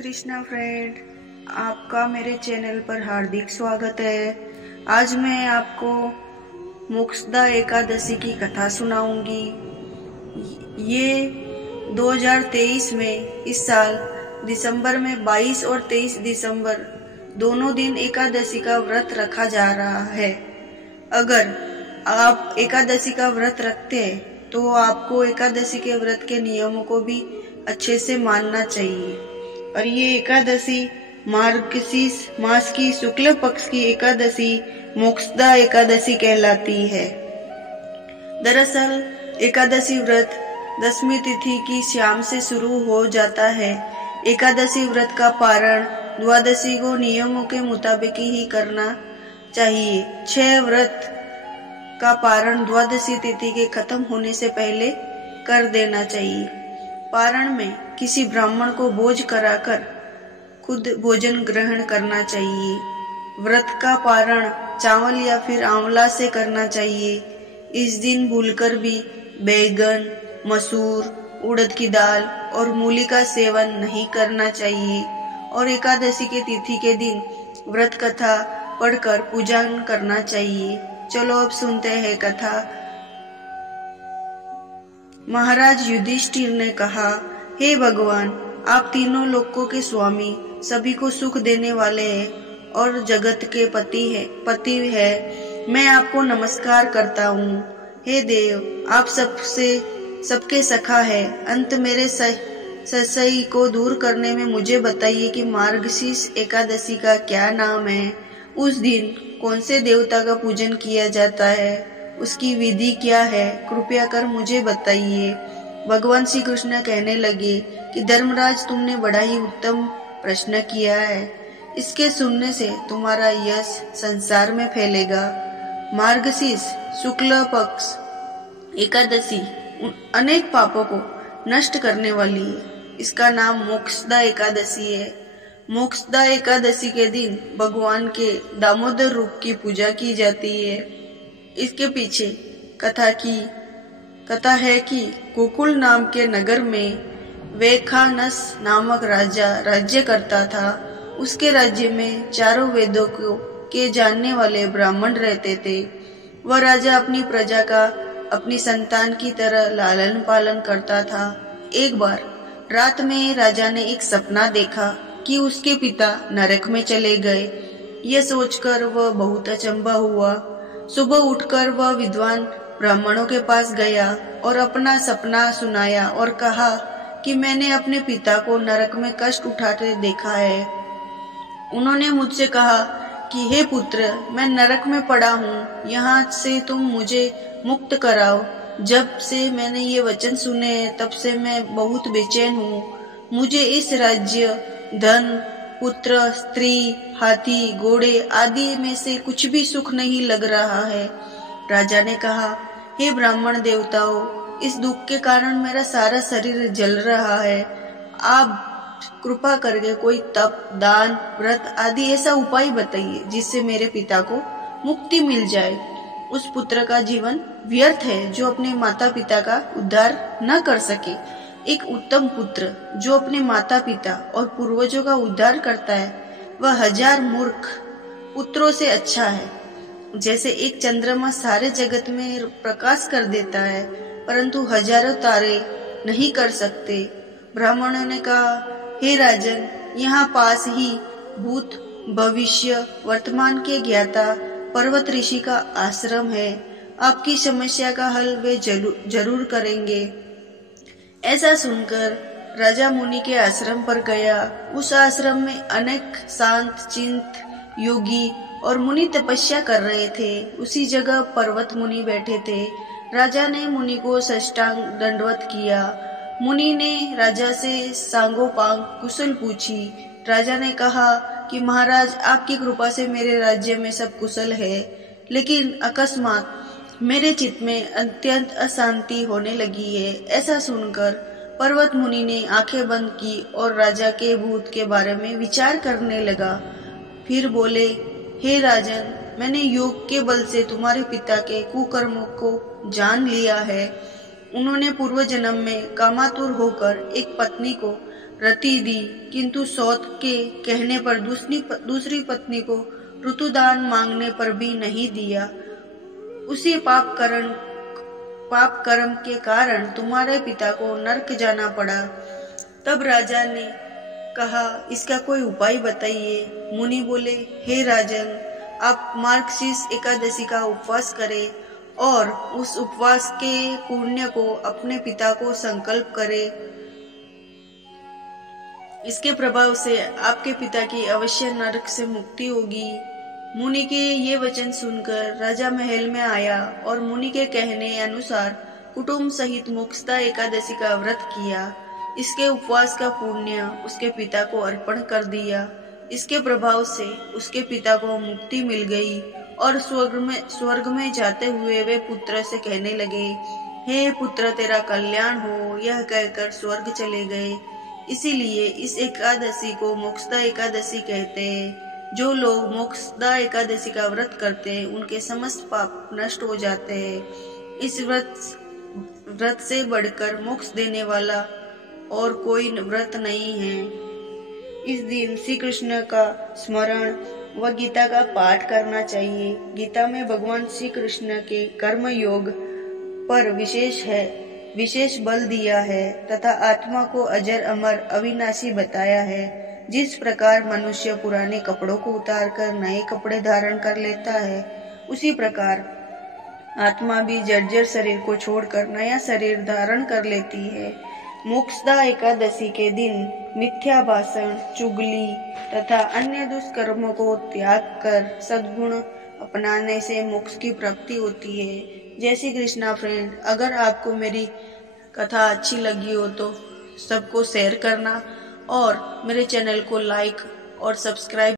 Krishna friend, आपका मेरे channel पर हार्दिक स्वागत है। आज मैं आपको मोक्षदा एकादशी की कथा सुनाऊंगी। ये 2023 में इस साल दिसंबर में 22 और 23 दिसंबर दोनों दिन एकादशी का व्रत रखा जा रहा है। अगर आप एकादशी का व्रत रखते हैं तो आपको एकादशी के व्रत के नियमों को भी अच्छे से मानना चाहिए। और ये एकादशी मार्गशीर्ष मास की शुक्ल पक्ष की एकादशी मोक्षदा एकादशी कहलाती है। दरअसल एकादशी व्रत दशमी तिथि की शाम से शुरू हो जाता है। एकादशी व्रत का पारण द्वादशी को नियमों के मुताबिक ही करना चाहिए। 6 व्रत का पारण द्वादशी तिथि के खत्म होने से पहले कर देना चाहिए। पारण में किसी ब्राह्मण को भोज कराकर खुद भोजन ग्रहण करना चाहिए। व्रत का पारण चावल या फिर आंवला से करना चाहिए। इस दिन भूलकर भी बैगन, मसूर, उड़द की दाल और मूली का सेवन नहीं करना चाहिए। और एकादशी के तिथि के दिन व्रत कथा पढ़कर पूजा करना चाहिए। चलो अब सुनते हैं कथा। महाराज युधिष्ठिर ने कहा, हे भगवान, आप तीनों लोकों के स्वामी, सभी को सुख देने वाले हैं और जगत के पति है। मैं आपको नमस्कार करता हूँ। हे देव, आप सबके सखा है। अंत मेरे संशय को दूर करने में मुझे बताइए कि मार्गशीर्ष एकादशी का क्या नाम है। उस दिन कौन से देवता का पूजन किया जाता है, उसकी विधि क्या है, कृपया कर मुझे बताइए। भगवान श्री कृष्ण कहने लगे कि धर्मराज, तुमने बड़ा ही उत्तम प्रश्न किया है। इसके सुनने से तुम्हारा यश संसार में फैलेगा। मार्गशीर्ष शुक्ल पक्ष एकादशी अनेक पापों को नष्ट करने वाली है। इसका नाम मोक्षदा एकादशी है। मोक्षदा एकादशी के दिन भगवान के दामोदर रूप की पूजा की जाती है। इसके पीछे कथा है कि गोकुल नाम के नगर में वैखानस नामक राजा राज्य करता था। उसके राज्य में चारों वेदों के जानने वाले ब्राह्मण रहते थे। वह राजा अपनी प्रजा का अपनी संतान की तरह लालन पालन करता था। एक बार रात में राजा ने एक सपना देखा कि उसके पिता नरक में चले गए। यह सोचकर वह बहुत अचंभा हुआ। सुबह उठकर वह विद्वान ब्राह्मणों के पास गया और अपना सपना सुनाया और कहा कि मैंने अपने पिता को नरक में कष्ट उठाते देखा है। उन्होंने मुझसे कहा कि हे पुत्र, मैं नरक में पड़ा हूँ, यहाँ से तुम मुझे मुक्त कराओ। जब से मैंने ये वचन सुने तब से मैं बहुत बेचैन हूँ। मुझे इस राज्य, धन, पुत्र, स्त्री, हाथी, घोड़े आदि में से कुछ भी सुख नहीं लग रहा है। राजा ने कहा, हे ब्राह्मण देवताओं, इस दुख के कारण मेरा सारा शरीर जल रहा है। आप कृपा करके कोई तप, दान, व्रत आदि ऐसा उपाय बताइए जिससे मेरे पिता को मुक्ति मिल जाए। उस पुत्र का जीवन व्यर्थ है जो अपने माता पिता का उद्धार न कर सके। एक उत्तम पुत्र जो अपने माता पिता और पूर्वजों का उद्धार करता है, वह 1000 मूर्ख पुत्रों से अच्छा है। जैसे एक चंद्रमा सारे जगत में प्रकाश कर देता है, परंतु हजारों तारे नहीं कर सकते। ब्राह्मणों ने कहा, हे राजन, यहाँ पास ही भूत, भविष्य, वर्तमान के ज्ञाता पर्वत ऋषि का आश्रम है। आपकी समस्या का हल वे जरूर करेंगे। ऐसा सुनकर राजा मुनि के आश्रम पर गया। उस आश्रम में अनेक शांत चिंत योगी और मुनि तपस्या कर रहे थे। उसी जगह पर्वत मुनि बैठे थे। राजा ने मुनि को साष्टांग दंडवत किया। मुनि ने राजा से सांगोपांग कुशल पूछी। राजा ने कहा कि महाराज, आपकी कृपा से मेरे राज्य में सब कुशल है, लेकिन अकस्मात मेरे चित्त में अत्यंत अशांति होने लगी है। ऐसा सुनकर पर्वत मुनि ने आंखें बंद की और राजा के भूत के बारे में विचार करने लगा। फिर बोले, हे राजन, मैंने योग के बल से तुम्हारे पिता के कुकर्मों को जान लिया है। उन्होंने पूर्व जन्म में कामातुर होकर एक पत्नी को रति दी, किंतु सौत के कहने पर दूसरी पत्नी को ऋतुदान मांगने पर भी नहीं दिया। उसी पाप कर्म के कारण तुम्हारे पिता को नरक जाना पड़ा। तब राजा ने कहा, इसका कोई उपाय बताइए। मुनि बोले, हे राजन, आप मार्गशीर्ष एकादशी का उपवास करें और उस उपवास के पुण्य को अपने पिता को संकल्प करें। इसके प्रभाव से आपके पिता की अवश्य नरक से मुक्ति होगी। मुनि के ये वचन सुनकर राजा महल में आया और मुनि के कहने अनुसार कुटुंब सहित मोक्षदा एकादशी का व्रत किया। इसके उपवास का पुण्य उसके पिता को अर्पण कर दिया। इसके प्रभाव से उसके पिता को मुक्ति मिल गई और स्वर्ग में जाते हुए वे पुत्र से कहने लगे, हे पुत्र, तेरा कल्याण हो। यह कहकर स्वर्ग चले गए। इसीलिए इस एकादशी को मोक्षदा एकादशी कहते हैं। जो लोग मोक्षदा एकादशी का व्रत करते हैं उनके समस्त पाप नष्ट हो जाते हैं। इस व्रत से बढ़कर मोक्ष देने वाला और कोई व्रत नहीं है। इस दिन श्री कृष्ण का स्मरण व गीता का पाठ करना चाहिए। गीता में भगवान श्री कृष्ण के कर्म योग पर विशेष बल दिया है तथा आत्मा को अजर अमर अविनाशी बताया है। जिस प्रकार मनुष्य पुराने कपड़ों को उतारकर नए कपड़े धारण कर लेता है, उसी प्रकार आत्मा भी जर्जर शरीर को छोड़कर नया शरीर धारण कर लेती है। मोक्षदा एकादशी के दिन मिथ्या भाषण, चुगली तथा अन्य दुष्कर्मों को त्याग कर सद्गुण अपनाने से मोक्ष की प्राप्ति होती है। जय श्री कृष्णा फ्रेंड। अगर आपको मेरी कथा अच्छी लगी हो तो सबको शेयर करना और मेरे चैनल को लाइक और सब्सक्राइब